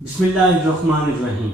बिस्मिल्लाहिर्रहमानिर्रहीम।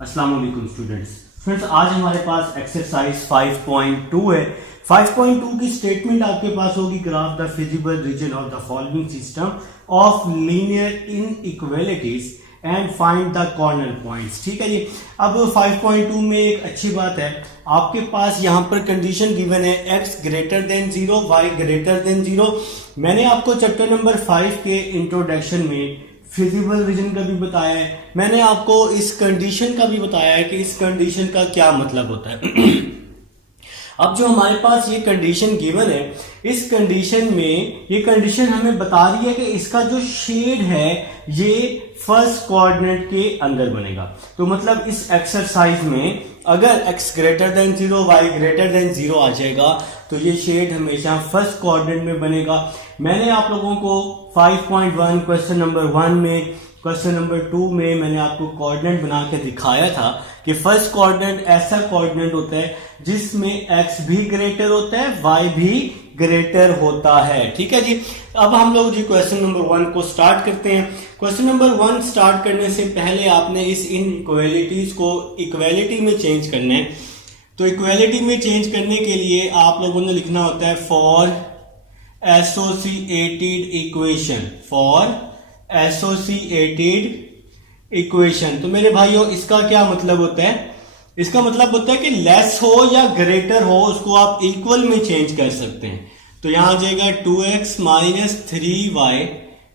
अस्सलाम वालेकुम स्टूडेंट्स। आज हमारे पास एक्सरसाइज 5.2 है। 5.2 की स्टेटमेंट आपके पास होगी, graph the feasible region of the following system of linear inequalities and find the corner points. ठीक है जी। अब 5.2 में एक अच्छी बात है, आपके पास यहाँ पर कंडीशन गिवन है x greater than 0, y greater than 0। मैंने आपको चैप्टर नंबर 5 के इंट्रोडक्शन में फिजिबल रीजन का भी बताया है, मैंने आपको इस कंडीशन का भी बताया है कि इस कंडीशन का क्या मतलब होता है। अब जो हमारे पास ये कंडीशन गिवन है, इस कंडीशन में ये कंडीशन हमें बता रही है कि इसका जो शेड है ये फर्स्ट कोऑर्डिनेट के अंदर बनेगा। तो मतलब इस एक्सरसाइज में अगर x greater than 0, y greater than 0 आ जाएगा तो ये शेड हमेशा फर्स्ट कोऑर्डिनेट में बनेगा। मैंने आप लोगों को 5.1 क्वेश्चन नंबर 1 में, क्वेश्चन नंबर 2 में मैंने आपको कोऑर्डिनेट बना के दिखाया था कि फर्स्ट कोऑर्डिनेट ऐसा कोऑर्डिनेट होता है जिसमें x भी ग्रेटर होता है, y भी ग्रेटर होता है। ठीक है जी। अब हम लोग जी क्वेश्चन नंबर 1 को स्टार्ट करते हैं। क्वेश्चन नंबर 1 स्टार्ट करने से पहले आपने इस इनइक्वालिटीज को इक्वालिटी में चेंज करना है। तो इक्वालिटी में चेंज करने के लिए आप लोगों ने लिखना होता है for associated equation, for associated equation. तो मेरे भाइयों इसका क्या मतलब होता है? इसका मतलब होता है कि लेस हो या ग्रेटर हो उसको आप इक्वल में चेंज कर सकते हैं। तो यहां आ जाएगा 2x minus 3y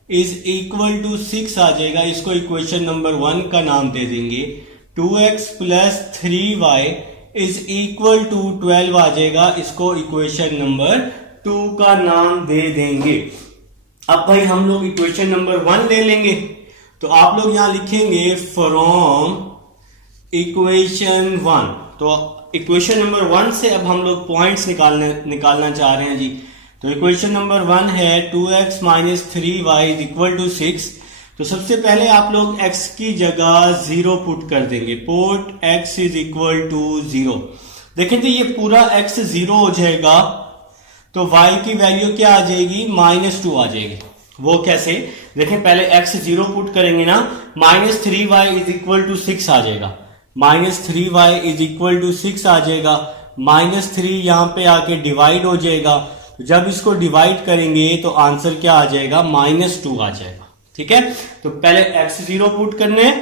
is equal to 6 आ जाएगा। इसको इक्वेशन नंबर 1 का नाम दे देंगे। 2x plus 3y is equal to 12 आ जाएगा। इसको इक्वेशन नंबर 2 का नाम दे देंगे। अब भाई हम लोग इक्वेशन नंबर 1 ले लेंगे। तो आप लोग यहां लिखेंगे फ्रॉम इक्वेशन 1। तो इक्वेशन नंबर 1 से अब हम लोग पॉइंट्स निकालना चाह रहे हैं जी। तो इक्वेशन नंबर 1 है 2x minus 3y is equal to 6। तो सबसे पहले आप लोग x की जगह 0 पुट कर देंगे। Put x is equal to 0। देखें जी ये पूरा x 0 हो जाएगा तो y की वैल्यू क्या आ जाएगी? -2 आ जाएगी। वो कैसे? देखें पहले x 0 पुट करेंगे ना, -3y इज इक्वल टू 6 आ जाएगा। -3y इज इक्वल टू 6 आ जाएगा। -3 यहां पे आके डिवाइड हो जाएगा। तो जब इसको डिवाइड करेंगे तो आंसर क्या आ जाएगा? -2 आ जाएगा। ठीक है। तो पहले x 0 पुट करने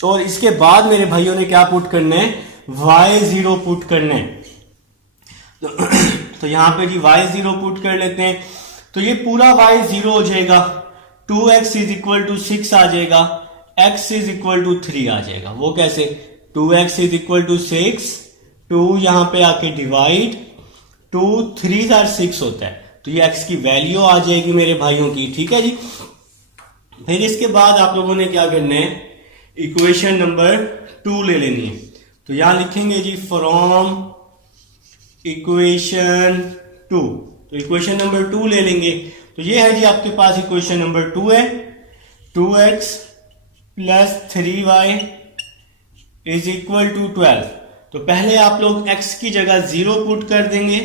और इसके बाद मेरे भाइयों ने क्या पुट करना है? y 0 पुट करना है। तो यहां पे जी y 0 पुट कर लेते हैं। तो ये पूरा y 0 हो जाएगा। 2x इज इक्वल टू 6 आ जाएगा। x इज इक्वल टू 3 आ जाएगा। वो कैसे? 2x इज इक्वल टू 6, 2 यहां पे आके डिवाइड, 2 3 और 6 होता है। तो ये x की वैल्यू आ जाएगी मेरे भाइयों की। ठीक है जी। फिर इसके बाद आप लोगों ने क्या करना है? इक्वेशन नंबर 2 ले लेनी है। तो यहां लिखेंगे जी फ्रॉम इक्वेशन 2। तो इक्वेशन नंबर 2 ले लेंगे। तो ये है जी आपके पास इक्वेशन नंबर 2 है। 2x plus 3y is equal to 12। तो पहले आप लोग x की जगह 0 पुट कर देंगे।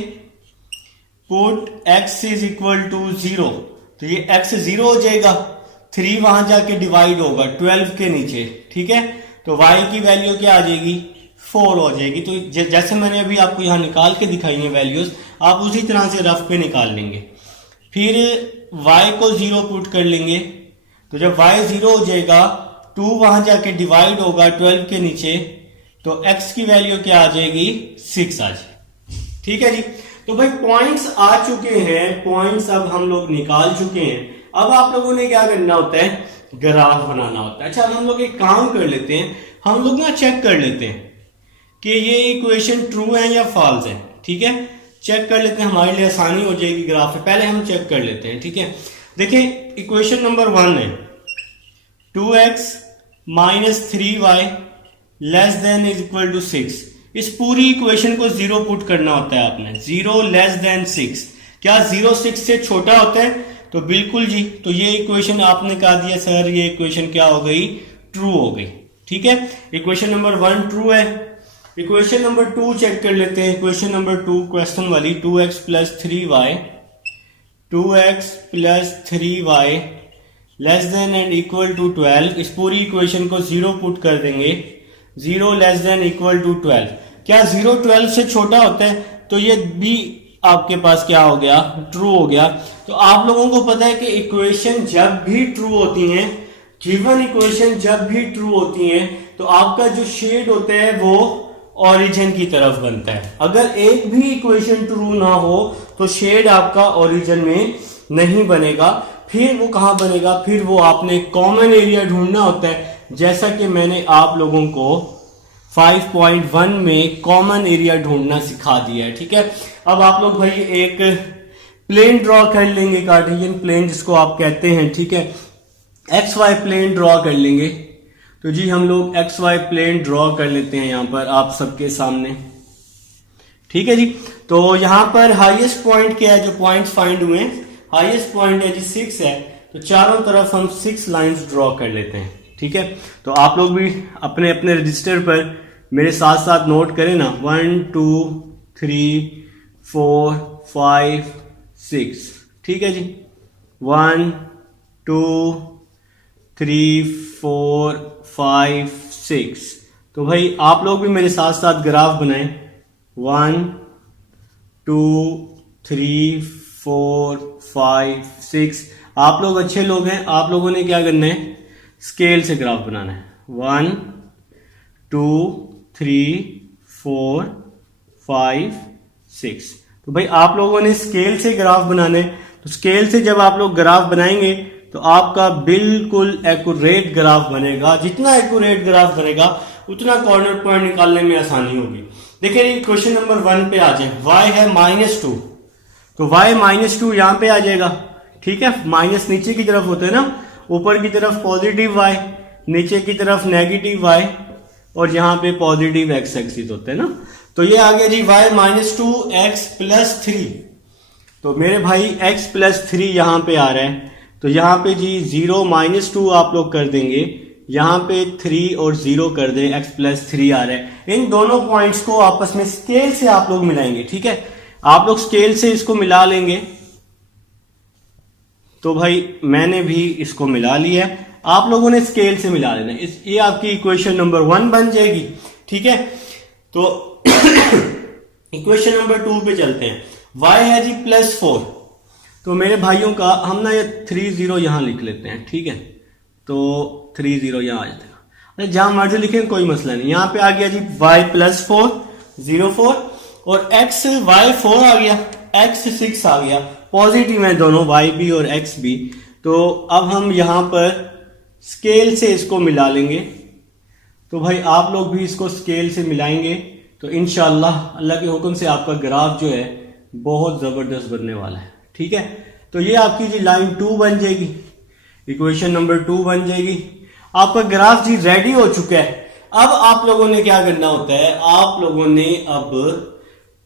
Put x is equal to 0। तो ये x 0 हो जाएगा। 3 वहां जाके डिवाइड होगा 12 के नीचे। ठीक है। तो y की वैल्यू क्या आ जाएगी? 4 हो जाएगी। तो जैसे मैंने अभी आपको यहां निकाल के दिखाई है वैल्यूज, आप उसी तरह से रफ पे निकाल लेंगे। फिर y को 0 पुट कर लेंगे। तो जब y 0 हो जाएगा 2 वहां जाके डिवाइड होगा 12 के नीचे, तो x की वैल्यू क्या आ जाएगी? 6 आ जाएगी। ठीक है जी। तो भाई पॉइंट्स आ चुके हैं, पॉइंट्स अब हम लोग निकाल चुके हैं। अब आप लोगों ने क्या करना होता है? ग्राफ बनाना होता है। अच्छा अब हम लोग एक काम कर लेते हैं, हम लोग ना चेक कर लेते हैं कि ये इक्वेशन ट्रू है या फॉल्स है। ठीक है। चेक कर लेते हैं, हमारे लिए आसानी हो जाएगी ग्राफ पे। पहले हम चेक कर लेते हैं। ठीक है। देखिए इक्वेशन नंबर 1 है 2x minus 3y less than is equal to 6। इस पूरी इक्वेशन को 0 पुट करना होता है आपने। 0 लेस देन 6। क्या 0 6 से छोटा होता है? तो बिल्कुल जी। तो ये इक्वेशन आपने कहा दिया सर ये इक्वेशन क्या हो गई? ट्रू हो गई। ठीक है। इक्वेशन नंबर 1 ट्रू है। इक्वेशन नंबर 2 चेक कर लेते हैं। इक्वेशन नंबर 2 क्वेश्चन वाली 2x plus 3y 2x plus 3y less than and equal to 12, इस पूरी इक्वेशन को 0 पुट कर देंगे, 0 लेस देन इक्वल टू 12। क्या 0 12 से छोटा होता है? तो ये भी आपके पास क्या हो गया, ट्रू हो गया। तो आप लोगों को पता है कि इक्वेशन जब भी ट्रू होती हैं, गिवन इक्वेशन जब भी ट्रू होती हैं, तो आपका जो शेड होता है वो ओरिजिन की तरफ बनता है। अगर एक भी इक्वेशन ट्रू ना हो तो शेड आपका ओरिजिन में नहीं बनेगा। फिर वो कहां बनेगा? फिर वो आपने कॉमन एरिया ढूंढना होता है, जैसा कि मैंने आप लोगों को 5.1 में कॉमन एरिया ढूंढना सिखा दिया है। ठीक है, अब आप लोग भाई एक प्लेन ड्रॉ कर लेंगे, कार्टेशियन प्लेन जिसको आप कहते हैं। ठीक है, एक्स वाई प्लेन ड्रॉ कर लेंगे। तो जी हम लोग एक्स वाई प्लेन ड्रॉ कर लेते हैं यहां पर आप सबके सामने। ठीक है जी, तो यहां पर हाईएस्ट पॉइंट क्या है? जो पॉइंट्स फाइंड हुए हैं, हाईएस्ट पॉइंट है जी 6 है, तो चारों तरफ हम 6 लाइंस ड्रॉ कर लेते हैं। ठीक है, तो आप लोग भी अपने अपने रजिस्टर पर मेरे साथ साथ नोट करें ना, 1 2 3 4 5 6। ठीक है जी, 1 2 3 4 5 6। तो भाई आप लोग भी मेरे साथ साथ ग्राफ बनाएं, 1 2 3 4 5 6। आप लोग अच्छे लोग हैं, आप लोगों ने क्या करना है? स्केल से ग्राफ बनाना है, 1 2 3 4 5 6। तो भाई आप लोगों ने स्केल से ग्राफ बनाने, तो स्केल से जब आप लोग ग्राफ बनाएंगे तो आपका बिल्कुल एक्यूरेट ग्राफ बनेगा। जितना एक्यूरेट ग्राफ बनेगा उतना कॉर्नर पॉइंट निकालने में आसानी होगी। देखिए क्वेश्चन नंबर 1 पे आ जाए, y है -2, तो y -2 यहां पे आ जाएगा। ठीक है, माइनस नीचे की तरफ होते हैं ना, ऊपर की तरफ पॉजिटिव y, नीचे की तरफ नेगेटिव y, और यहां पे पॉजिटिव x एक्सिस होते हैं ना। तो ये आ गया जी y -2 x + 3। तो मेरे भाई x + 3 यहां पे आ रहा है, तो यहां पे जी 0 -2 आप लोग कर देंगे, यहां पे 3 और 0 कर दें, x + 3 आ रहा है। इन दोनों पॉइंट्स को आपस में स्केल से आप लोग मिलाएंगे। ठीक है, आप लोग स्केल से इसको मिला लेंगे। तो भाई मैंने भी इसको मिला लिया है, आप लोगों ने स्केल से मिला लेना। ये आपकी इक्वेशन नंबर 1 बन जाएगी। ठीक है, तो इक्वेशन नंबर 2 पे चलते हैं। y है जी +4, तो मेरे भाइयों का हम ना ये 30 यहां लिख लेते हैं। ठीक है, तो 30 यहां आ जाता है, अरे जहां मर्जी लिखें कोई मसला नहीं। यहां पे आ गया जी y +4 0 4, और x y 4 आ गया, x 6 आ गया। पॉजिटिव है दोनों, y भी और x भी। तो अब हम यहां पर स्केल से इसको मिला लेंगे। तो भाई आप लोग भी इसको स्केल से मिलाएंगे तो इंशाल्लाह अल्लाह के हुक्म से आपका ग्राफ जो है बहुत जबरदस्त बनने वाला है। ठीक है, तो ये आपकी जी लाइन 2 बन जाएगी, इक्वेशन नंबर 2 बन जाएगी। आपका ग्राफ जी रेडी हो चुका है। अब आप लोगों ने क्या करना होता है? आप लोगों ने अब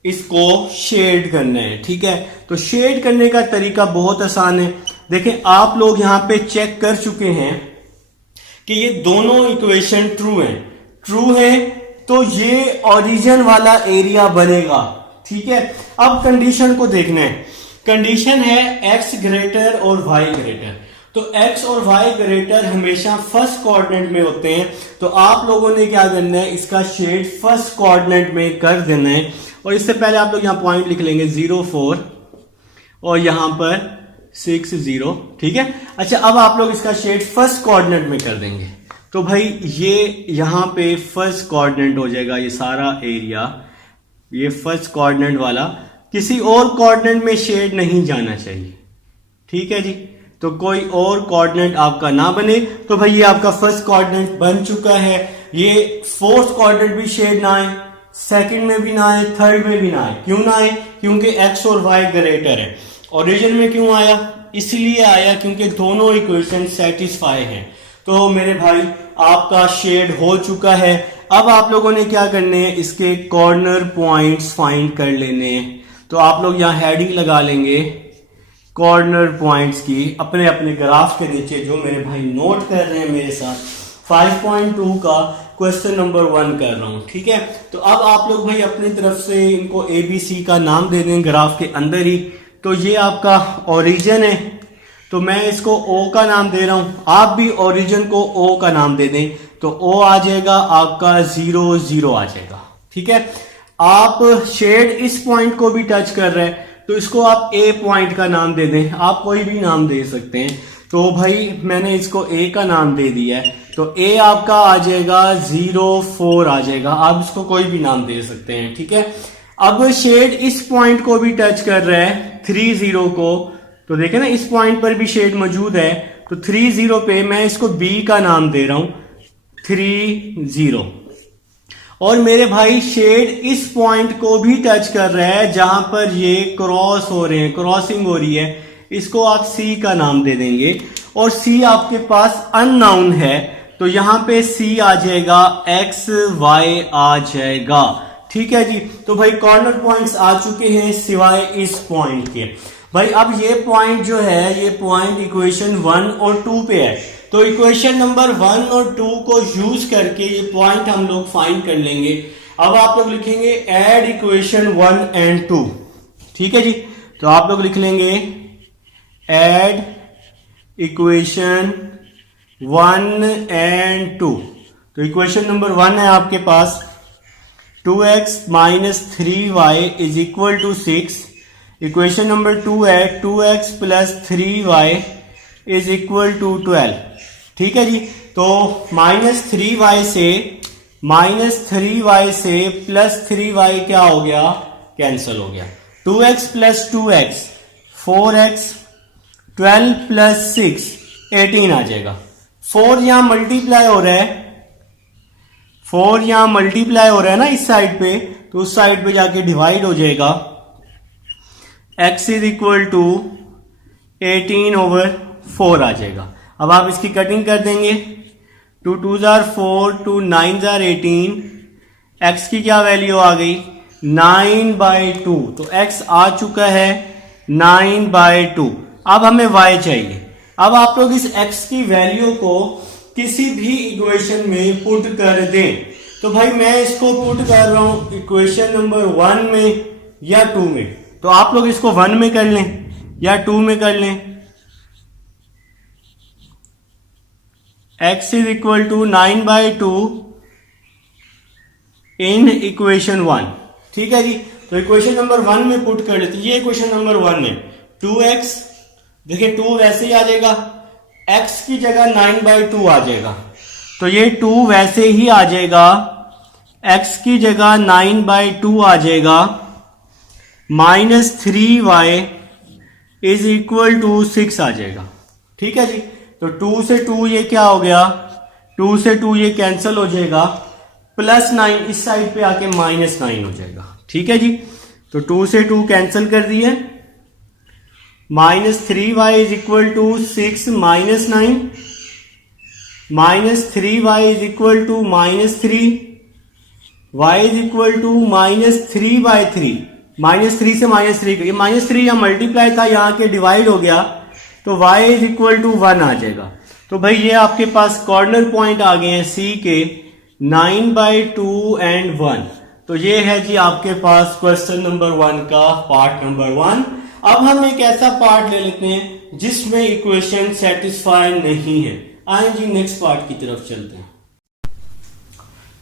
इसको शेड करना है। ठीक है, तो शेड करने का तरीका बहुत आसान है। देखें आप लोग यहां पे चेक कर चुके हैं कि ये दोनों इक्वेशन ट्रू है। ट्रू है तो ये ओरिजिन वाला एरिया बनेगा। ठीक है, अब कंडीशन को देखना है। कंडीशन है x ग्रेटर और y ग्रेटर, तो x और y ग्रेटर हमेशा फर्स्ट कोऑर्डिनेट में होते हैं। तो आप लोगों ने क्या करना है? इसका शेड फर्स्ट कोऑर्डिनेट में कर देना है। और इससे पहले आप लोग यहां पॉइंट लिख लेंगे 0 4 और यहां पर 6 0। ठीक है, अच्छा अब आप लोग इसका शेड फर्स्ट कोऑर्डिनेट में कर देंगे। तो भाई ये यहां पे फर्स्ट कोऑर्डिनेट हो जाएगा, ये सारा एरिया, ये फर्स्ट कोऑर्डिनेट वाला, किसी और कोऑर्डिनेट में शेड नहीं जाना चाहिए। ठीक है जी, तो कोई और कोऑर्डिनेट आपका ना बने। तो भाई ये आपका फर्स्ट कोऑर्डिनेट बन चुका है। ये फोर्थ कोऑर्डिनेट भी शेड ना आए, सेकंड में भी ना आए, थर्ड में भी ना आए। क्यों ना आए? क्योंकि x और y ग्रेटर है। ओरिजिन में क्यों आया? इसलिए आया क्योंकि दोनों इक्वेशन सेटिस्फाई हैं। तो मेरे भाई आपका शेड हो चुका है। अब आप लोगों ने क्या करने हैं? इसके कॉर्नर पॉइंट्स फाइंड कर लेने हैं। तो आप लोग यहां हेडिंग लगा लेंगे कॉर्नर पॉइंट्स की अपने अपने ग्राफ के नीचे, जो मेरे भाई नोट कर रहे हैं मेरे साथ। 5.2 का क्वेश्चन नंबर 1 कर रहा हूं। ठीक है, तो अब आप लोग भाई अपनी तरफ से इनको ABC का नाम दे दें ग्राफ के अंदर ही। तो ये आपका ओरिजिन है, तो मैं इसको O का नाम दे रहा हूं, आप भी ओरिजिन को O का नाम दे दें, तो O आ जाएगा आपका 0 0 आ जाएगा। ठीक है, आप शेड इस पॉइंट को भी टच कर रहे हैं तो इसको आप A पॉइंट का नाम दे दें, आप कोई भी नाम दे सकते हैं। तो भाई मैंने इसको A का नाम दे दिया है, तो A आपका आ जाएगा 0 4 आ जाएगा, आप इसको कोई भी नाम दे सकते हैं। ठीक है, अब शेड इस पॉइंट को भी टच कर रहा है 3 0 को, तो देखें ना इस पॉइंट पर भी शेड मौजूद है, तो 3 0 पे मैं इसको B का नाम दे रहा हूं 3 0। और मेरे भाई शेड इस पॉइंट को भी टच कर रहा है जहां पर ये क्रॉस हो रहे हैं, क्रॉसिंग हो रही है, इसको आप C का नाम दे देंगे। और C आपके पास अननाउन है, तो यहां पे C आ जाएगा, X Y आ जाएगा। ठीक है जी, तो भाई कॉर्नर पॉइंट्स आ चुके हैं सिवाय इस पॉइंट के। भाई अब ये पॉइंट जो है, ये पॉइंट इक्वेशन 1 और 2 पे है, तो इक्वेशन नंबर 1 और 2 को यूज करके ये पॉइंट हम लोग फाइंड कर लेंगे। अब आप लोग लिखेंगे एड इक्वेशन 1 एंड 2। ठीक है जी, तो आप लोग लिख लेंगे एड इक्वेशन 1 एंड 2। तो इक्वेशन नंबर 1 है आपके पास 2x minus 3y is equal to 6। Equation number 2 है 2x plus 3y is equal to 12। ठीक है जी, तो माइनस 3y से प्लस 3y क्या हो गया, कैंसिल हो गया। 2x plus 2x 4x, 12 plus 6 18 आ जाएगा। 4 यहां मल्टीप्लाई हो रहा है, 4 यहां मल्टीप्लाई हो रहा है ना इस साइड पे, तो उस साइड पे जाके डिवाइड हो जाएगा। x is equal to 18 over 4 आ जाएगा। अब आप इसकी कटिंग कर देंगे, 2 2s are 4, 2 9s are 18, x की क्या वैल्यू आ गई 9/2, तो x आ चुका है 9/2। अब हमें y चाहिए। अब आप लोग इस x की वैल्यू को किसी भी इक्वेशन में पुट कर दें, तो भाई मैं इसको पुट कर रहा हूं इक्वेशन नंबर 1 में या 2 में, तो आप लोग इसको 1 में कर लें या 2 में कर लें। x is equal to 9/2 in equation 1। ठीक है जी, तो इक्वेशन नंबर 1 में पुट कर लेते। ये इक्वेशन नंबर 1 में 2x, देखिए 2 वैसे ही आ जाएगा, x की जगह 9/2 आ जाएगा, तो ये 2 वैसे ही आ जाएगा, x की जगह 9/2 आ जाएगा, minus 3y is equal to 6 आ जाएगा। ठीक है जी, तो 2 से 2 ये क्या हो गया, 2 से 2 ये कैंसिल हो जाएगा, प्लस 9 इस साइड पे आके माइनस 9 हो जाएगा। ठीक है जी, तो 2 से 2 कैंसिल कर दिए, minus 3y is equal to 6 minus 9, minus 3y is equal to minus 3, y is equal to minus 3/3, minus 3 से माइनस 3, ये माइनस 3 यहाँ मल्टीप्लाई था, यहाँ के डिवाइड हो गया, तो y इज इक्वल टू 1 आ जाएगा। तो भाई ये आपके पास कॉर्नर पॉइंट आ गए हैं C के 9/2 एंड 1। तो ये है जी आपके पास क्वेश्चन नंबर 1 का पार्ट नंबर 1। अब हम एक ऐसा पार्ट ले लेते हैं जिसमें इक्वेशन सेटिस्फाई नहीं है। आए जी नेक्स्ट पार्ट की तरफ चलते हैं।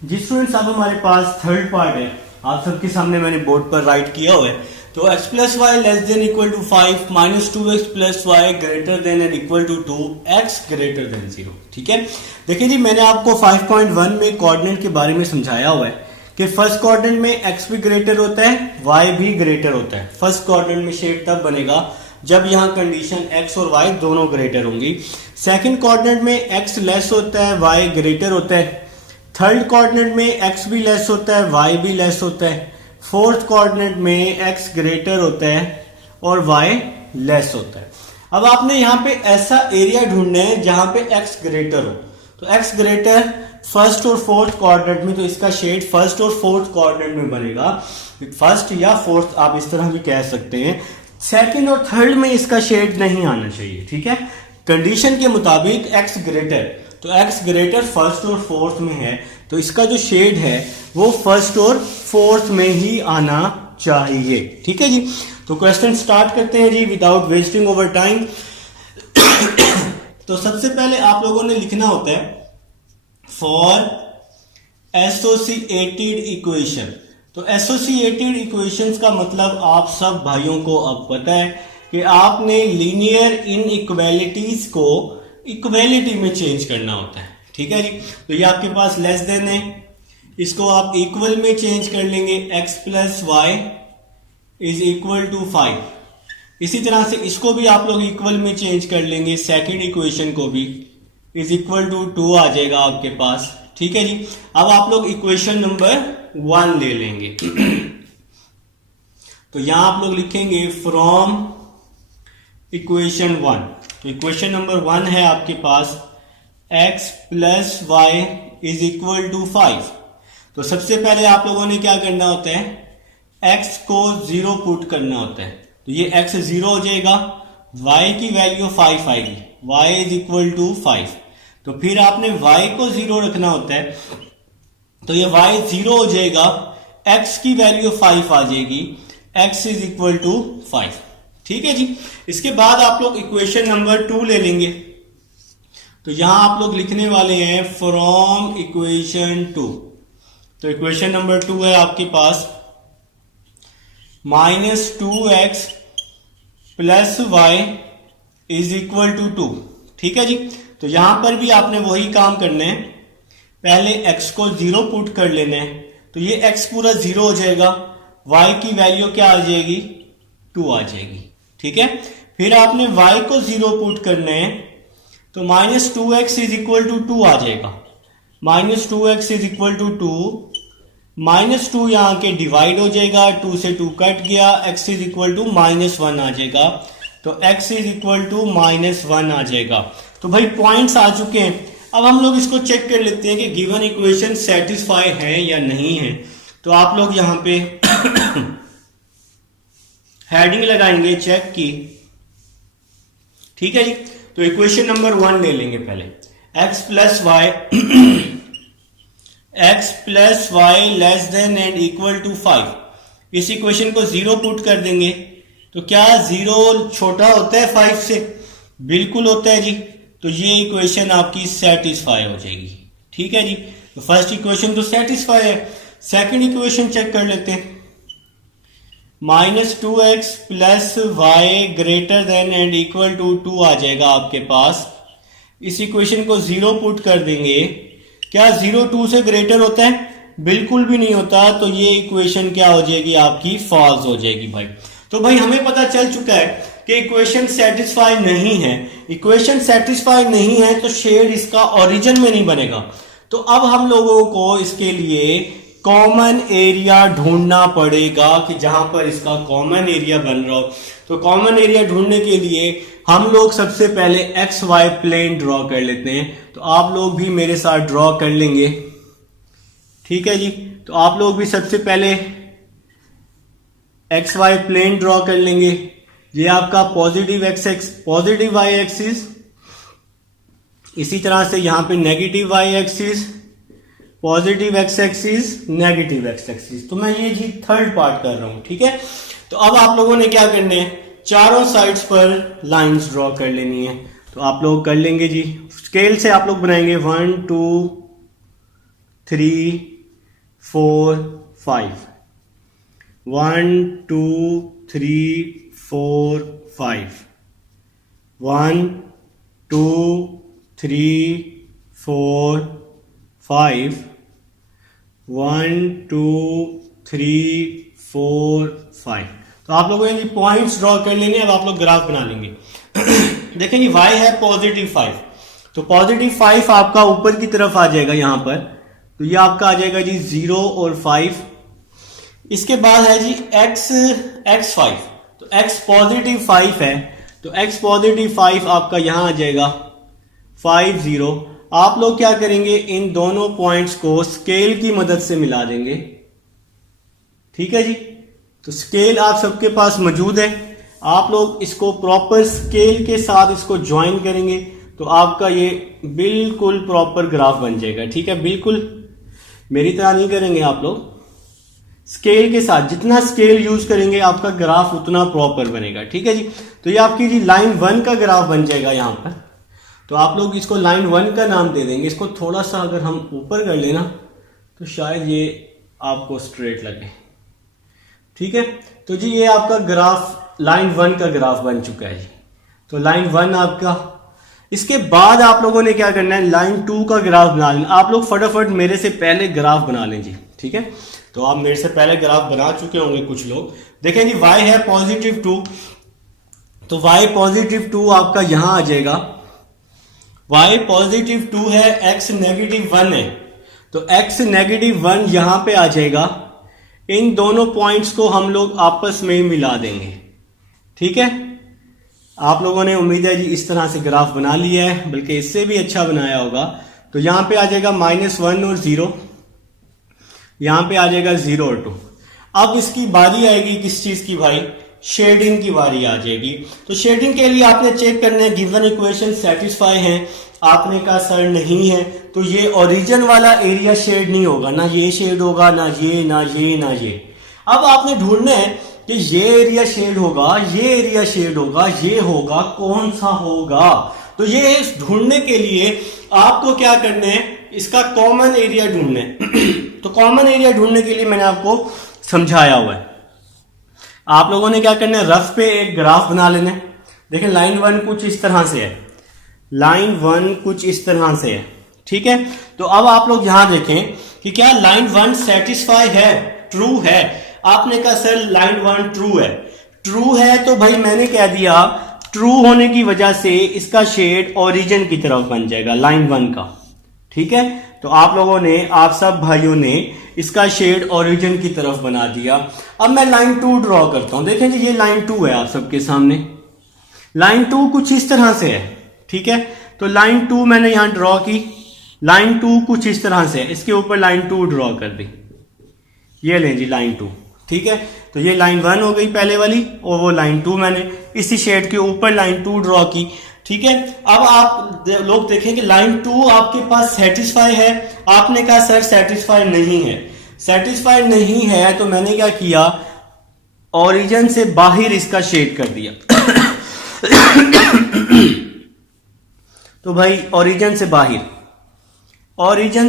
जी स्टूडेंट्स, अब हमारे पास थर्ड पार्ट है, आप सबके सामने मैंने बोर्ड पर राइट किया हुआ है। तो x plus Y less than equal to 5 minus 2x plus Y greater than and equal to 2, x greater than 0। ठीक है, देखिए जी मैंने आपको 5.1 में कोऑर्डिनेट के बारे में समझाया हुआ है कि फर्स्ट क्वाड्रेंट में x भी ग्रेटर होता है, y भी ग्रेटर होता है। फर्स्ट क्वाड्रेंट में शेड तब बनेगा जब यहां कंडीशन x और y दोनों ग्रेटर होंगी। सेकंड क्वाड्रेंट में x लेस होता है, y ग्रेटर होता है। थर्ड क्वाड्रेंट में x भी लेस होता है, y भी लेस होता है। फोर्थ क्वाड्रेंट में x ग्रेटर होता है और y लेस होता है। अब आपने यहां पे ऐसा एरिया ढूंढना है जहां पे x ग्रेटर हो, तो x ग्रेटर फर्स्ट और फोर्थ क्वाड्रेंट में, तो इसका शेड फर्स्ट और फोर्थ क्वाड्रेंट में बनेगा। फर्स्ट या फोर्थ आप इस तरह भी कह सकते हैं। सेकंड और थर्ड में इसका शेड नहीं आना चाहिए। ठीक है, कंडीशन के मुताबिक x ग्रेटर, तो x ग्रेटर फर्स्ट और फोर्थ में है, तो इसका जो शेड है वो फर्स्ट और फोर्थ में ही आना चाहिए। ठीक है जी, तो क्वेश्चन स्टार्ट करते हैं जी विदाउट वेस्टिंग ओवर टाइम। तो सबसे पहले आप लोगों ने लिखना होता है फॉर एसोसिएटेड इक्वेशन। तो एसोसिएटेड इक्वेशंस का मतलब आप सब भाइयों को अब पता है कि आपने लीनियर इनइक्वालिटीज को इक्वालिटी में चेंज करना होता है। ठीक है जी। तो ये आपके पास लेस देन है, इसको आप इक्वल में चेंज कर लेंगे, x plus Y is equal to 5। इसी तरह से इसको भी आप लोग इक्वल में चेंज कर लेंगे, सेकेंड इक्वेशन को भी इज इक्वल टू 2 आ जाएगा आपके पास। ठीक है जी। अब आप लोग इक्वेशन नंबर 1 ले लेंगे। तो यहां आप लोग लिखेंगे फ्रॉम इक्वेशन 1। तो इक्वेशन नंबर 1 है आपके पास x plus Y is equal to 5। तो सबसे पहले आप लोगों ने क्या करना होता है, x को 0 पुट करना होता है। तो ये x 0 हो जाएगा, y की वैल्यू 5 आएगी, y इज इक्वल टू 5। तो फिर आपने y को 0 रखना होता है, तो ये y 0 हो जाएगा, x की वैल्यू 5 आ जाएगी, x इज इक्वल टू 5। ठीक है जी। इसके बाद आप लोग इक्वेशन नंबर 2 ले लेंगे। तो यहां आप लोग लिखने वाले हैं फ्रॉम इक्वेशन 2। तो इक्वेशन नंबर 2 है आपके पास -2x plus Y is equal to 2। ठीक है जी। तो यहां पर भी आपने वही काम करना है, पहले x को 0 पुट कर लेना है। तो ये x पूरा 0 हो जाएगा, y की वैल्यू क्या आ जाएगी, 2 आ जाएगी। ठीक है। फिर आपने y को 0 पुट करना है, तो -2x इज इक्वल टू 2 आ जाएगा, -2x इज इक्वल टू 2, -2 यहां के डिवाइड हो जाएगा, 2 से 2 कट गया, x इज इक्वल टू -1 आ जाएगा। तो x इज इक्वल टू -1 आ जाएगा। तो भाई पॉइंट्स आ चुके हैं। अब हम लोग इसको चेक कर लेते हैं कि गिवन इक्वेशन सेटिस्फाई है या नहीं है। तो आप लोग यहां पे हेडिंग लगाएंगे चेक की। ठीक है जी। तो इक्वेशन नंबर 1 ले लेंगे पहले, x plus Y less than and equal to 5। इस इक्वेशन को 0 पुट कर देंगे। तो क्या 0 छोटा होता है 5 से? बिल्कुल होता है जी। तो ये इक्वेशन आपकी सेटिस्फाई हो जाएगी। ठीक है जी। तो फर्स्ट इक्वेशन तो सेटिस्फाई है। सेकंड इक्वेशन चेक कर लेते हैं, -2x plus Y greater than and equal to 2 आ जाएगा आपके पास। इस इक्वेशन को 0 पुट कर देंगे। क्या 0 2 से ग्रेटर होता है? बिल्कुल भी नहीं होता। तो ये इक्वेशन क्या हो जाएगी आपकी, फॉल्स हो जाएगी भाई। तो भाई हमें पता चल चुका है कि इक्वेशन सेटिस्फाई नहीं है। इक्वेशन सेटिस्फाई नहीं है तो शेड इसका ओरिजिन में नहीं बनेगा। तो अब हम लोगों को इसके लिए कॉमन एरिया ढूंढना पड़ेगा कि जहां पर इसका कॉमन एरिया बन रहा हो। तो कॉमन एरिया ढूंढने के लिए हम लोग सबसे पहले एक्स वाई प्लेन ड्रॉ कर लेते हैं। तो आप लोग भी मेरे साथ ड्रॉ कर लेंगे। ठीक है जी। तो आप लोग भी सबसे पहले एक्स वाई प्लेन ड्रॉ कर लेंगे। ये आपका पॉजिटिव वाई एक्सिस, इसी तरह से यहां पे negative Y axis, positive X axis, negative X axis. तो मैं ये जी थर्ड पार्ट कर रहा हूं। ठीक है। तो अब आप लोगों ने क्या करना है, चारों साइड्स पर लाइंस ड्रॉ कर लेनी है। तो आप लोग कर लेंगे जी। स्केल से आप लोग बनाएंगे 1 2 3 4 5, 1 2 3 4 5, 1 2 3 4 5, 1 2 3 4 5। तो आप लोगों ने पॉइंट्स ड्रॉ कर लेंगे। अब आप लोग ग्राफ बना लेंगे। देखेंगे y है +5, तो +5 आपका ऊपर की तरफ आ जाएगा यहां पर। तो ये आपका आ जाएगा जी 0 और 5। इसके बाद है जी x5। तो x +5 है, तो x +5 आपका यहां आ जाएगा 5 0। आप लोग क्या करेंगे, इन दोनों पॉइंट्स को स्केल की मदद से मिला देंगे। ठीक है जी। तो स्केल आप सबके पास मौजूद है। आप लोग इसको प्रॉपर स्केल के साथ इसको ज्वाइन करेंगे तो आपका ये बिल्कुल प्रॉपर ग्राफ बन जाएगा। ठीक है। बिल्कुल मेरी तरह नहीं करेंगे आप लोग, स्केल के साथ, जितना स्केल यूज करेंगे आपका ग्राफ उतना प्रॉपर बनेगा। ठीक है जी। तो ये आपकी जी लाइन 1 का ग्राफ बन जाएगा यहाँ पर। तो आप लोग इसको लाइन 1 का नाम दे देंगे। इसको थोड़ा सा अगर हम ऊपर कर लेना तो शायद ये आपको स्ट्रेट लगे। ठीक है। तो जी ये आपका ग्राफ लाइन 1 का ग्राफ बन चुका है जी। तो लाइन 1 आपका। इसके बाद आप लोगों ने क्या करना है, लाइन 2 का ग्राफ बना लेना। आप लोग फटाफट मेरे से पहले ग्राफ बना लें जी। ठीक है। तो आप मेरे से पहले ग्राफ बना चुके होंगे कुछ लोग। देखें जी y है +2, तो y +2 आपका यहां आ जाएगा। y +2 है, x -1 है, तो x -1 यहां पे आ जाएगा। इन दोनों पॉइंट्स को हम लोग आपस में मिला देंगे। ठीक है। आप लोगों ने उम्मीद है जी इस तरह से ग्राफ बना लिया है, बल्कि इससे भी अच्छा बनाया होगा। तो यहां पे आ जाएगा -1 और 0, यहां पे आ जाएगा 0 और 2। अब इसकी बारी आएगी किस चीज की भाई, शेडिंग की बारी आ जाएगी। तो शेडिंग के लिए आपने चेक करना है गिवन इक्वेशन सेटिस्फाई है। आपने कहा सर नहीं है, तो ये ओरिजिन वाला एरिया शेड नहीं होगा, ना ये शेड होगा, ना ये ना ये ना ये। अब आपने ढूंढना है कि ये एरिया शेड होगा, ये एरिया शेड होगा, ये होगा, कौन सा होगा। तो ये ढूंढने के लिए आपको क्या करना है, इसका कॉमन एरिया ढूंढना है। तो कॉमन एरिया ढूंढने के लिए मैंने आपको समझाया हुआ है। आप लोगों ने क्या करना है, रफ पे एक ग्राफ बना लेना है। देखें लाइन 1 कुछ इस तरह से है, लाइन 1 कुछ इस तरह से है। ठीक है। तो अब आप लोग यहां देखें कि क्या लाइन 1 सेटिस्फाई है, ट्रू है। आपने कहा सर लाइन 1 ट्रू है। ट्रू है तो भाई मैंने कह दिया ट्रू होने की वजह से इसका शेड ओरिजिन की तरफ बन जाएगा लाइन 1 का। ठीक है। तो आप लोगों ने, आप सब भाइयों ने इसका शेड ओरिजिन की तरफ बना दिया। अब मैं लाइन 2 ड्रॉ करता हूं। देखें जी ये लाइन 2 है आप सबके सामने। लाइन 2 कुछ इस तरह से है। ठीक है। तो लाइन 2 मैंने यहां ड्रॉ की। लाइन 2 कुछ इस तरह से है, इसके ऊपर लाइन 2 ड्रॉ कर दी। ये लें जी लाइन 2। ठीक है। तो ये लाइन 1 हो गई पहले वाली, और वो लाइन 2 मैंने इसी शेड के ऊपर लाइन 2 ड्रॉ की। ठीक है। अब आप लोग देखें कि लाइन 2 आपके पास सेटिस्फाई है। आपने कहा सर सेटिस्फाई नहीं है। सेटिस्फाई नहीं है तो मैंने क्या किया, ओरिजिन से बाहर इसका शेड कर दिया। तो भाई ओरिजिन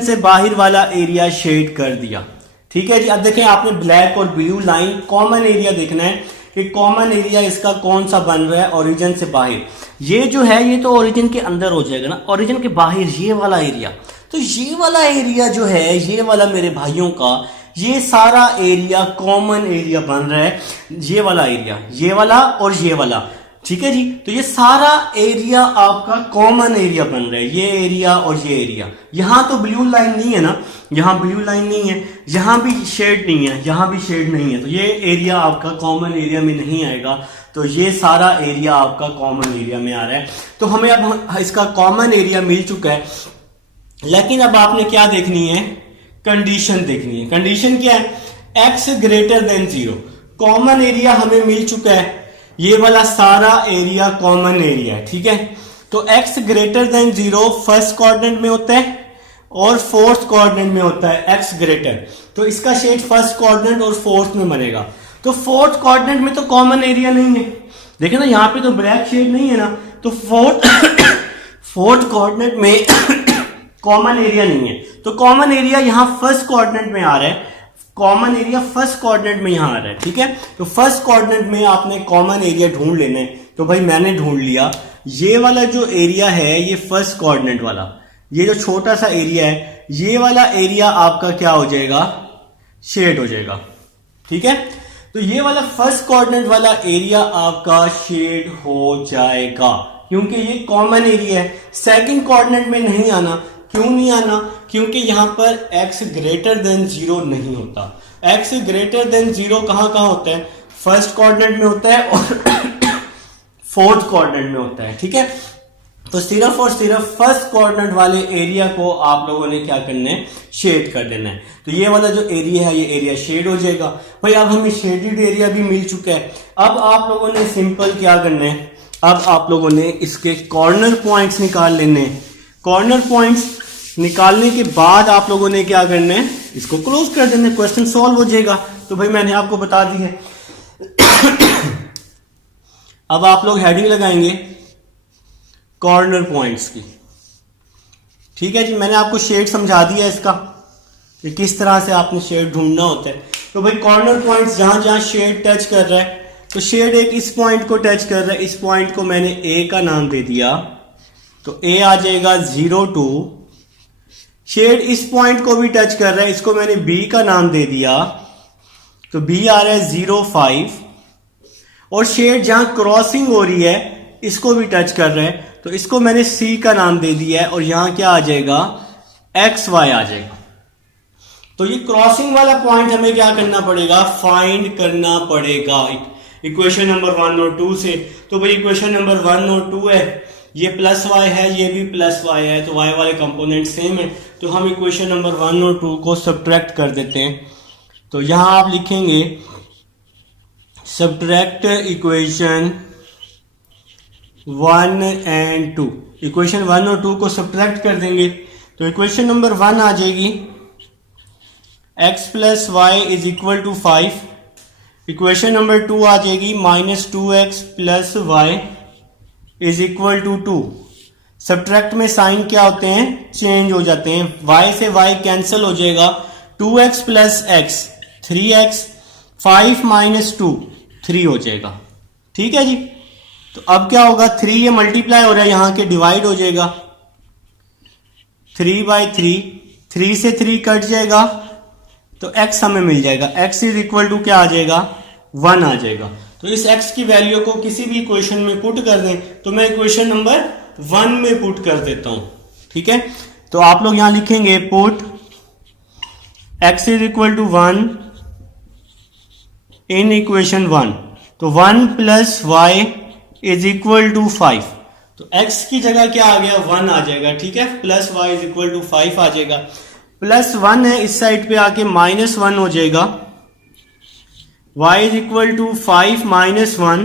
से बाहर वाला एरिया शेड कर दिया। ठीक है जी। अब देखें आपने ब्लैक और ब्लू लाइन कॉमन एरिया देखना है कि कॉमन एरिया इसका कौन सा बन रहा है ओरिजिन से बाहर। ये जो है ये तो ओरिजिन के अंदर हो जाएगा ना, ओरिजिन के बाहर ये वाला एरिया। तो ये वाला एरिया जो है, ये वाला मेरे भाइयों का, ये सारा एरिया कॉमन एरिया बन रहा है। ये वाला एरिया, ये वाला और ये वाला। ठीक है जी। तो ये सारा एरिया आपका कॉमन एरिया बन रहा है, ये एरिया और ये एरिया। यहां तो ब्लू लाइन नहीं है ना, यहां ब्लू लाइन नहीं है, यहां भी शेड नहीं है, यहां भी शेड नहीं है। तो ये एरिया आपका कॉमन एरिया में नहीं आएगा। तो ये सारा एरिया आपका कॉमन एरिया में आ रहा है। तो हमें अब इसका कॉमन एरिया मिल चुका है। लेकिन अब आपने क्या देखनी है, कंडीशन देखनी है। कंडीशन क्या है, x > 0। कॉमन एरिया हमें मिल चुका है, ये वाला सारा एरिया कॉमन एरिया है। ठीक है। तो x > 0 फर्स्ट क्वाड्रेंट में होता है और फोर्थ क्वाड्रेंट में होता है x ग्रेटर। तो इसका शेड फर्स्ट क्वाड्रेंट और फोर्थ में बनेगा। तो फोर्थ क्वाड्रेंट में तो कॉमन एरिया नहीं है। देखे ना यहां पे तो ब्लैक शेड नहीं है ना, तो फोर्थ क्वाड्रेंट में कॉमन एरिया नहीं है। तो कॉमन एरिया यहां फर्स्ट क्वाड्रेंट में आ रहा है। कॉमन एरिया फर्स्ट क्वाड्रेंट में यहां आ रहा है। ठीक है। तो फर्स्ट क्वाड्रेंट में आपने कॉमन एरिया ढूंढ लेना है। तो भाई मैंने ढूंढ लिया। ये वाला जो एरिया है ये फर्स्ट क्वाड्रेंट वाला, ये जो छोटा सा एरिया है, ये वाला एरिया आपका क्या हो जाएगा, शेड हो जाएगा। ठीक है। तो ये वाला फर्स्ट क्वाड्रेंट वाला एरिया आपका शेड हो जाएगा, क्योंकि ये कॉमन एरिया है। सेकंड क्वाड्रेंट में नहीं आना। क्यों नहीं आना, क्योंकि यहां पर x > 0 नहीं होता। x > 0 कहां होता है, फर्स्ट क्वाड्रेंट में होता है और फोर्थ क्वाड्रेंट में होता है। ठीक है। तो सिर्फ और सिर्फ फर्स्ट क्वाड्रेंट वाले एरिया को आप लोगों ने क्या करना है, शेड कर देना है। तो ये वाला जो एरिया है ये एरिया शेड हो जाएगा। भाई अब हमें शेडेड एरिया भी मिल चुका है। अब आप लोगों ने सिंपल क्या करना है, अब आप लोगों ने इसके कॉर्नर पॉइंट्स निकाल लेने हैं। कॉर्नर पॉइंट्स निकालने के बाद आप लोगों ने क्या करना है, इसको क्लोज कर देंगे, क्वेश्चन सॉल्व हो जाएगा। तो भाई मैंने आपको बता दी है। अब आप लोग हेडिंग लगाएंगे कॉर्नर पॉइंट्स की। ठीक है जी, मैंने आपको शेड समझा दिया इसका कि किस तरह से आपने शेड ढूंढना होता है। तो भाई कॉर्नर पॉइंट्स जहां जहां शेड टच कर रहा है, तो शेड एक इस पॉइंट को टच कर रहा है, इस पॉइंट को मैंने ए का नाम दे दिया, तो ए आ जाएगा 0 2। शेड इस पॉइंट को भी टच कर रहा है, इसको मैंने बी का नाम दे दिया, तो बी आ रहा है 0 5। और शेड जहां क्रॉसिंग हो रही है इसको भी टच कर रहा है, तो इसको मैंने सी का नाम दे दिया है, और यहां क्या आ जाएगा, एक्स वाई आ जाएगा। तो ये क्रॉसिंग वाला पॉइंट हमें क्या करना पड़ेगा, फाइंड करना पड़ेगा इक्वेशन नंबर 1 और 2 से। तो भाई इक्वेशन नंबर 1 और 2 है, ये प्लस वाई है, ये भी प्लस वाई है, तो वाई वाले कंपोनेंट सेम है। तो हम इक्वेशन नंबर 1 और 2 को सब्ट्रैक्ट कर देते हैं। तो यहां आप लिखेंगे सब्ट्रैक्ट इक्वेशन 1 एंड 2। इक्वेशन 1 और 2 को सब्ट्रैक्ट कर देंगे, तो इक्वेशन नंबर 1 आ जाएगी x plus Y is equal to 5। Equation number 2 आ जाएगी -2x plus Y is equal to 2। Subtract में साइन क्या होते हैं, चेंज हो जाते हैं, y से y कैंसिल हो जाएगा, 2x plus x 3x, 5 minus 2 3 हो जाएगा। ठीक है जी, तो अब क्या होगा, 3 ये मल्टीप्लाई हो रहा है, यहां के डिवाइड हो जाएगा, 3/3, 3 से 3 कट जाएगा, तो x हमें मिल जाएगा, x इज इक्वल टू क्या आ जाएगा, 1 आ जाएगा। तो इस x की वैल्यू को किसी भी इक्वेशन में पुट कर दें, तो मैं इक्वेशन नंबर 1 में पुट कर देता हूं। ठीक है, तो आप लोग यहां लिखेंगे put x is equal to 1 in equation 1। तो 1 plus Y is equal to 5। तो x की जगह क्या आ गया, 1 आ जाएगा। ठीक है, plus Y is equal to 5 आ जाएगा, प्लस 1 है, इस साइड पे आके -1 हो जाएगा, y is equal to 5 minus 1,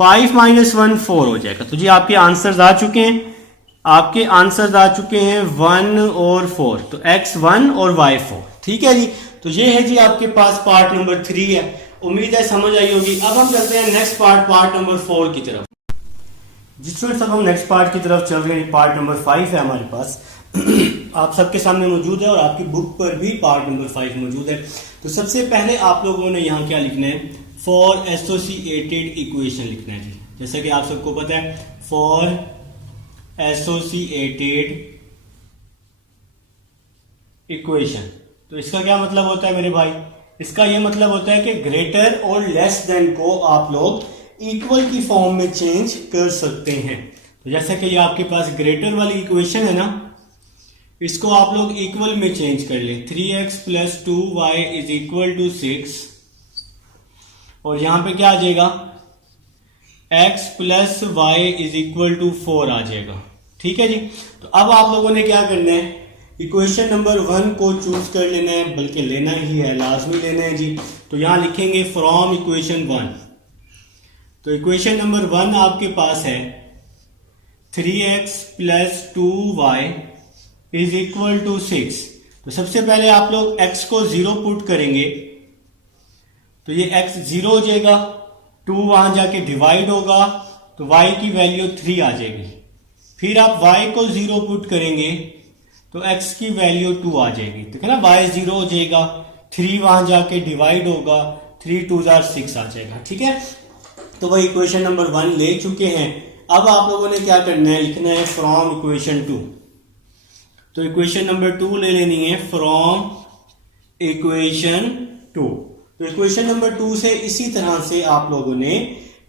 5 minus 1 4 हो जाएगा। तो जी आपके आंसर्स आ चुके हैं, आपके आंसर्स आ चुके हैं 1 और 4, तो x 1 और y 4। ठीक है जी, तो ये है जी आपके पास पार्ट नंबर 3 है। उम्मीद है समझ आई होगी। अब हम चलते हैं नेक्स्ट पार्ट नंबर 4 की तरफ। जिस स्टूडेंट्स अब हम नेक्स्ट पार्ट की तरफ चल रहे हैं, पार्ट नंबर 5 है हमारे पास। आप सबके सामने मौजूद है और आपकी बुक पर भी पार्ट नंबर 5 मौजूद है। तो सबसे पहले आप लोगों ने यहाँ क्या लिखना है, फॉर एसोसिएटेड इक्वेशन लिखना है जी। जैसा कि आप सबको पता है, फॉर एसोसिएटेड इक्वेशन, तो इसका क्या मतलब होता है मेरे भाई, इसका यह मतलब होता है कि ग्रेटर और लेस देन को आप लोग इक्वल की फॉर्म में चेंज कर सकते हैं। तो जैसा कि ये आपके पास ग्रेटर वाली इक्वेशन है ना, इसको आप लोग इक्वल में चेंज कर ले, 3x plus 2y is equal to 6, और यहां पे क्या आ जाएगा, x plus Y is equal to 4 आ जाएगा। ठीक है जी, तो अब आप लोगों ने क्या करना है, इक्वेशन नंबर 1 को चूज कर लेना है, बल्कि लेना ही है, लाजमी लेना है जी। तो यहां लिखेंगे फ्रॉम इक्वेशन 1। तो इक्वेशन नंबर 1 आपके पास है 3x plus 2y is equal to 6। तो सबसे पहले आप लोग x को 0 पुट करेंगे, तो ये x 0 हो जाएगा, 2 वहां जाके डिवाइड होगा, तो y की वैल्यू 3 आ जाएगी। फिर आप y को 0 पुट करेंगे, तो x की वैल्यू 2 आ जाएगी। तो ना y 0 हो जाएगा, 3 वहां जाके डिवाइड होगा, 3 2 6 आ जाएगा। ठीक है, तो वही इक्वेशन नंबर 1 ले चुके हैं। अब आप लोगों ने क्या करना है, लिखना है फ्रॉम इक्वेशन 2। तो इक्वेशन नंबर 2 ले लेनी है फ्रॉम इक्वेशन 2। तो इक्वेशन नंबर 2 से इसी तरह से आप लोगों ने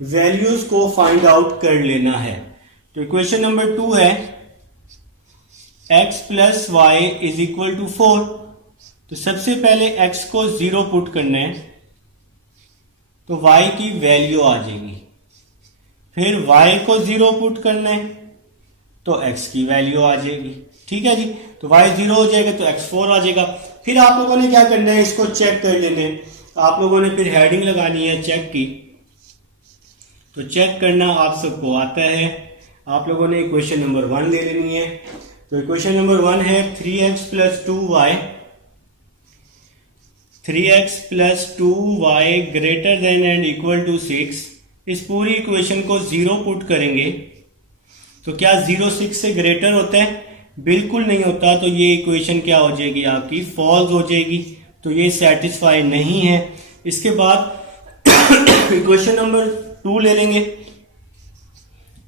वैल्यूज को फाइंड आउट कर लेना है। तो इक्वेशन नंबर 2 है x plus Y is equal to 4। तो सबसे पहले x को 0 पुट करना है, तो y की वैल्यू आ जाएगी। फिर y को 0 पुट करना है, तो x की वैल्यू आ जाएगी। ठीक है जी, तो y 0 हो जाएगा, तो x 4 आ जाएगा। फिर आप लोगों ने क्या करना है, इसको चेक कर लेना है। आप लोगों ने फिर हेडिंग लगानी है चेक की। तो चेक करना आप सबको आता है। आप लोगों ने इक्वेशन नंबर 1 ले लेनी है। तो इक्वेशन नंबर 1 है 3x plus 2y 3x plus 2y greater than and equal to 6, इस पूरी इक्वेशन को 0 पुट करेंगे तो क्या 0 6 से ग्रेटर होता है? बिल्कुल नहीं होता। तो ये इक्वेशन क्या हो जाएगी आपकी? फॉल्स हो जाएगी। तो ये सेटिस्फाई नहीं है। इसके बाद इक्वेशन नंबर 2 ले लेंगे।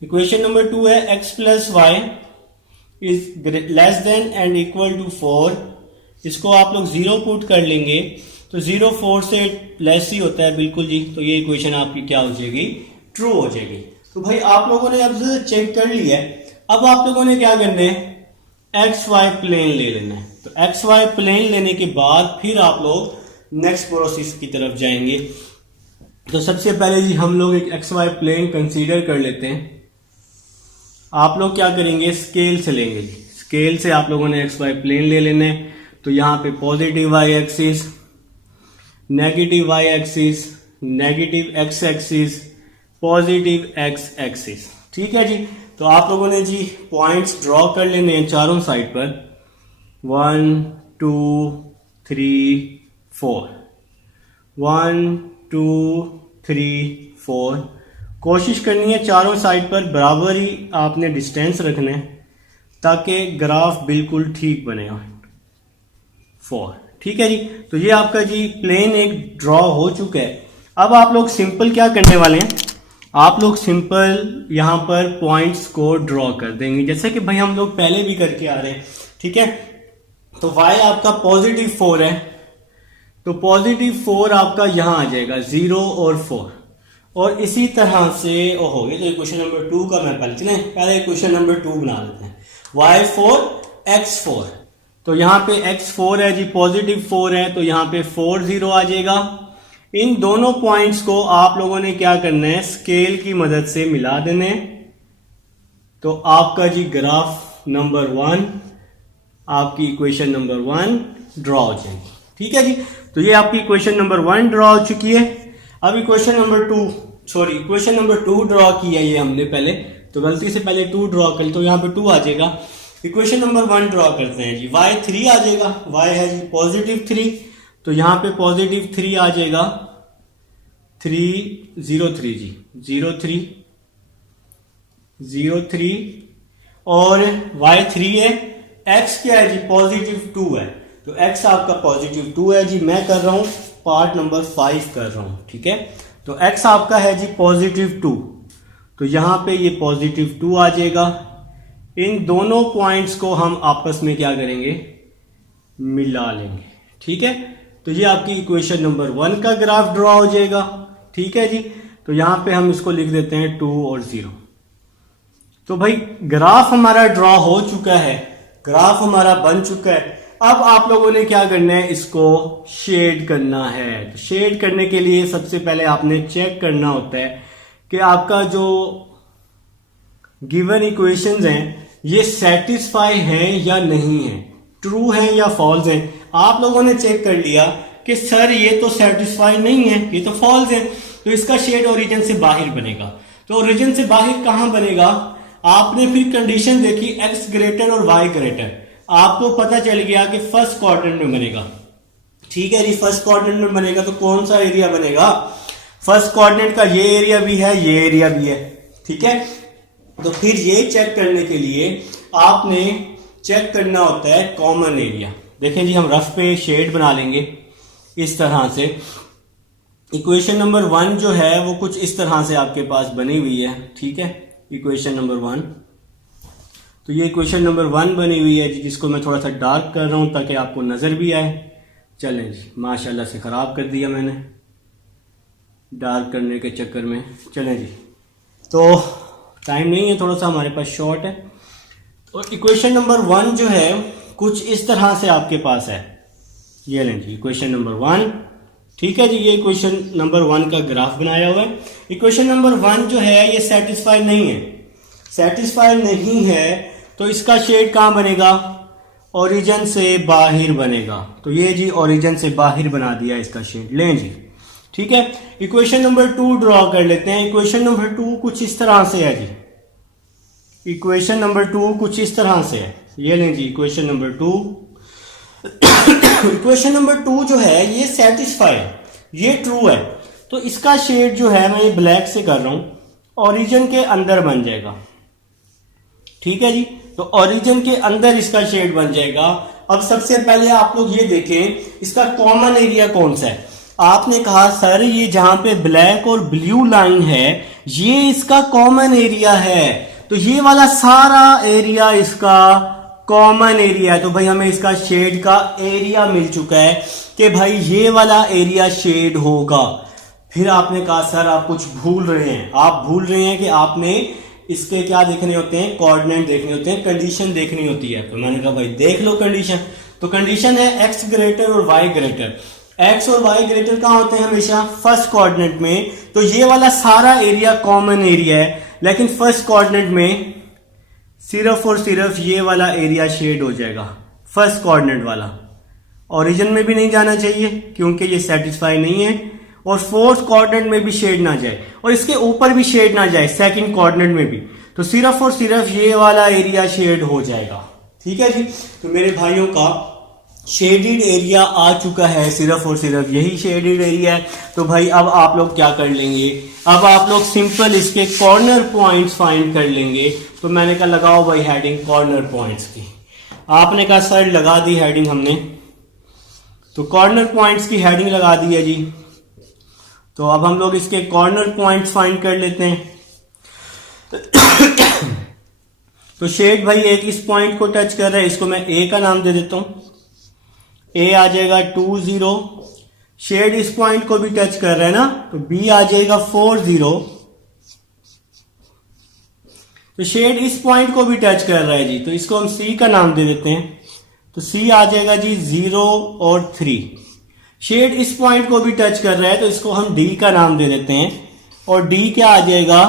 इक्वेशन नंबर 2 है x plus Y is less than and equal to 4। इसको आप लोग 0 पुट कर लेंगे तो 0 4 से लेस ही होता है, बिल्कुल जी। तो ये इक्वेशन आपकी क्या हो जाएगी? ट्रू हो जाएगी। तो भाई आप लोगों ने अब चेक कर लिया है। अब आप लोगों ने क्या करना है? एक्स वाई प्लेन ले लेना है। तो एक्स वाई प्लेन लेने के बाद फिर आप लोग नेक्स्ट प्रोसेस की तरफ जाएंगे। तो सबसे पहले जी हम लोग एक एक्स वाई प्लेन कंसीडर कर लेते हैं। आप लोग क्या करेंगे? स्केल से लेंगे जी। स्केल से आप लोगों ने एक्स वाई प्लेन ले लेना है। तो यहाँ पे positive Y axis, negative Y axis, negative X axis, positive X axis. ठीक है जी। तो आप लोगों ने जी पॉइंट्स ड्रॉ कर लेने हैं चारों साइड पर। 1 2 3 4, 1 2 3 4। कोशिश करनी है चारों साइड पर बराबर ही आपने डिस्टेंस रखना है ताकि ग्राफ बिल्कुल ठीक बनेगा। 4, ठीक है जी। तो ये आपका जी प्लेन एक ड्रॉ हो चुका है। अब आप लोग सिंपल क्या करने वाले हैं? आप लोग सिंपल यहां पर पॉइंट्स को ड्रॉ कर देंगे जैसे कि भाई हम लोग पहले भी करके आ रहे हैं। ठीक है। तो y आपका पॉजिटिव 4 है, तो पॉजिटिव 4 आपका यहां आ जाएगा 0 और 4। और इसी तरह से हो गया। तो क्वेश्चन नंबर 2 का मैं पहले क्वेश्चन नंबर 2 बना लेते हैं। y4 x4, तो यहाँ पे x4 है जी, पॉजिटिव 4 है, तो यहाँ पे 4 0 आ जाएगा। इन दोनों पॉइंट्स को आप लोगों ने क्या करना है? स्केल की मदद से मिला देने। तो आपका जी ग्राफ नंबर 1, आपकी इक्वेशन नंबर 1 ड्रॉ हो जाएगी। ठीक है जी। तो ये आपकी इक्वेशन नंबर 1 ड्रॉ हो चुकी है। अब इक्वेशन नंबर 2 ड्रॉ किया ये हमने पहले, तो गलती से पहले 2 ड्रॉ कर, तो यहाँ पे 2 आ जाएगा। इक्वेशन नंबर 1 ड्रॉ करते हैं जी। y3 आ जाएगा। y है जी पॉजिटिव 3, तो यहाँ पे पॉजिटिव 3 आ जाएगा। 3 0 3 जी, 0 3 0 3। और y3 है। x क्या है जी? पॉजिटिव 2 है, तो x आपका पॉजिटिव 2 है जी। मैं कर रहा हूं पार्ट नंबर 5 कर रहा हूं। ठीक है। तो x आपका है जी पॉजिटिव 2, तो यहां पे ये पॉजिटिव 2 आ जाएगा। इन दोनों पॉइंट्स को हम आपस में क्या करेंगे? मिला लेंगे। ठीक है। तो ये आपकी इक्वेशन नंबर 1 का ग्राफ ड्रॉ हो जाएगा। ठीक है जी। तो यहां पे हम इसको लिख देते हैं 2 और 0। तो भाई ग्राफ हमारा ड्रॉ हो चुका है, ग्राफ हमारा बन चुका है। अब आप लोगों ने क्या करना है? इसको शेड करना है। तो शेड करने के लिए सबसे पहले आपने चेक करना होता है कि आपका जो गिवन इक्वेशंस हैं ये सेटिस्फाई हैं या नहीं है, ट्रू है या फॉल्स है। आप लोगों ने चेक कर लिया कि सर ये तो सेटिस्फाई नहीं है, ये तो फॉल्स है, तो इसका शेड ओरिजिन से बाहर बनेगा। तो ओरिजिन से बाहर कहां बनेगा? आपने फिर कंडीशन देखी x ग्रेटर और y ग्रेटर, आपको पता चल गया कि फर्स्ट क्वाड्रेंट में बनेगा। ठीक है जी। फर्स्ट क्वाड्रेंट में बनेगा तो कौन सा एरिया बनेगा? फर्स्ट क्वाड्रेंट का ये एरिया भी है, ये एरिया भी है। ठीक है। तो फिर ये चेक करने के लिए आपने चेक करना होता है कॉमन एरिया। देखें जी, हम रफ पे शेड बना लेंगे इस तरह से। इक्वेशन नंबर 1 जो है वो कुछ इस तरह से आपके पास बनी हुई है। ठीक है। इक्वेशन नंबर 1, तो ये इक्वेशन नंबर 1 बनी हुई है जी, जिसको मैं थोड़ा सा डार्क कर रहा हूं ताकि आपको नजर भी आए। चलें जी, माशाल्लाह से खराब कर दिया मैंने डार्क करने के चक्कर में। चलें जी, तो टाइम नहीं है, थोड़ा सा हमारे पास शॉर्ट है। और इक्वेशन नंबर 1 जो है कुछ इस तरह से आपके पास है। ये लें जी इक्वेशन नंबर 1। ठीक है जी। ये इक्वेशन नंबर 1 का ग्राफ बनाया हुआ है। इक्वेशन नंबर 1 जो है ये सेटिस्फाई नहीं है। सेटिस्फाई नहीं है तो इसका शेड कहां बनेगा? ओरिजिन से बाहर बनेगा। तो ये जी ओरिजिन से बाहर बना दिया इसका शेड। लें जी। ठीक है। इक्वेशन नंबर 2 ड्रॉ कर लेते हैं। इक्वेशन नंबर 2 कुछ इस तरह से है जी। इक्वेशन नंबर 2 कुछ इस तरह से है। ये लें जी इक्वेशन नंबर 2। इक्वेशन नंबर 2 जो है ये सेटिस्फाई, ये ट्रू है, तो इसका शेड जो है मैं ये ब्लैक से कर रहा हूं, ओरिजिन के अंदर बन जाएगा। ठीक है जी, तो ओरिजिन के अंदर इसका शेड बन जाएगा। अब सबसे पहले आप लोग ये देखें इसका कॉमन एरिया कौन सा है। आपने कहा सर ये जहां पे ब्लैक और ब्लू लाइन है ये इसका कॉमन एरिया है, तो ये वाला सारा एरिया इसका कॉमन एरिया है। तो भाई हमें इसका शेड का एरिया मिल चुका है कि भाई ये वाला एरिया शेड होगा। फिर आपने कहा सर आप कुछ भूल रहे हैं, आप भूल रहे हैं कि आपने इसके क्या देखने होते हैं, कोऑर्डिनेट देखने होते हैं, कंडीशन देखनी होती है। तो मैंने कहा भाई देख लो कंडीशन। तो कंडीशन है एक्स ग्रेटर और वाई ग्रेटर। एक्स और वाई ग्रेटर कहां होते हैं हमेशा, फर्स्ट कोऑर्डिनेट में। तो ये वाला सारा एरिया कॉमन एरिया है, लेकिन फर्स्ट कोऑर्डिनेट में सिर्फ और सिर्फ ये वाला एरिया शेड हो जाएगा, फर्स्ट कोऑर्डिनेट वाला। ओरिजिन में भी नहीं जाना चाहिए क्योंकि ये सेटिस्फाई नहीं है, और फोर्थ कोऑर्डिनेट में भी शेड ना जाए, और इसके ऊपर भी शेड ना जाए सेकंड कोऑर्डिनेट में भी। तो सिर्फ और सिर्फ ये वाला एरिया शेड हो जाएगा। ठीक है जी, तो मेरे भाइयों का शेडेड एरिया आ चुका है, सिर्फ और सिर्फ यही शेडेड एरिया है। तो भाई अब आप लोग क्या कर लेंगे, अब आप लोग सिंपल इसके कॉर्नर पॉइंट्स फाइंड कर लेंगे। तो मैंने कहा लगाओ भाई हेडिंग कॉर्नर पॉइंट्स की। आपने कहा सर लगा दी हेडिंग हमने, तो कॉर्नर पॉइंट्स की हेडिंग लगा दी है जी। तो अब हम लोग इसके कॉर्नर पॉइंट्स फाइंड कर लेते हैं। तो शेड भाई एक इस पॉइंट को टच कर रहा है, इसको मैं ए का नाम दे देता हूं, ए आ जाएगा 2 0। शेड इस पॉइंट को भी टच कर रहा है ना, तो बी आ जाएगा 4 0। तो शेड इस पॉइंट को भी टच कर रहा है जी, तो इसको हम सी का नाम दे देते हैं। तो सी आ जाएगा जी 0 और 3। शेड इस पॉइंट को भी टच कर रहा है, तो इसको हम डी का नाम दे देते हैं, और डी क्या आ जाएगा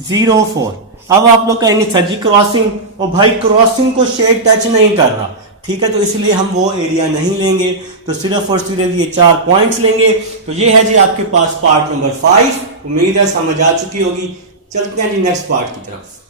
0 4। अब आप लोग कहेंगे सर जी क्रॉसिंग, और भाई क्रॉसिंग को शेड टच नहीं कर रहा, ठीक है, तो इसलिए हम वो एरिया नहीं लेंगे, तो सिर्फ और सिर्फ ये 4 पॉइंट्स लेंगे। तो ये है जी आपके पास पार्ट नंबर 5। उम्मीद है समझ आ चुकी होगी। चलते हैं जी नेक्स्ट पार्ट की तरफ।